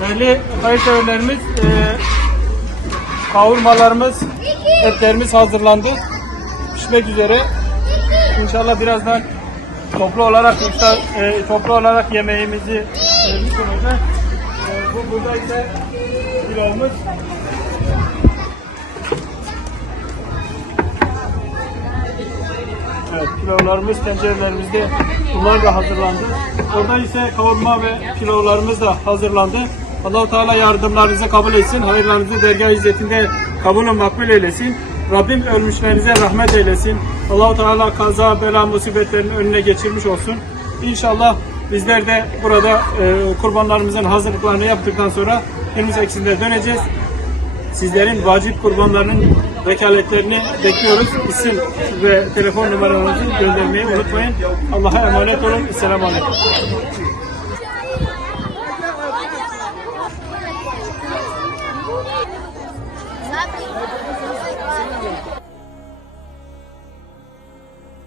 Değerli hayırseverlerimiz, e, kavurmalarımız, etlerimiz hazırlandı. Pişmek üzere. İnşallah birazdan toplu olarak iftar, e, toplu olarak yemeğimizi vermiş olacağız. E, bu burada ise pilavımız. Evet, pilavlarımız tencerelerimizde bunlar da hazırlandı. Orada ise kavurma ve pilavlarımız da hazırlandı. Allah-u Teala yardımlarınızı kabul etsin. Hayırlarınızı dergah izzetinde kabul ve makbul eylesin. Rabbim ölmüşlerinize rahmet eylesin. Allah-u Teala kaza, bela, musibetlerin önüne geçirmiş olsun. İnşallah bizler de burada e, kurbanlarımızın hazırlıklarını yaptıktan sonra 28'inde döneceğiz. Sizlerin vacip kurbanlarının vekaletlerini bekliyoruz. İsim ve telefon numaralarınızı göndermeyi unutmayın. Allah'a emanet olun. Esselamu Aleyküm.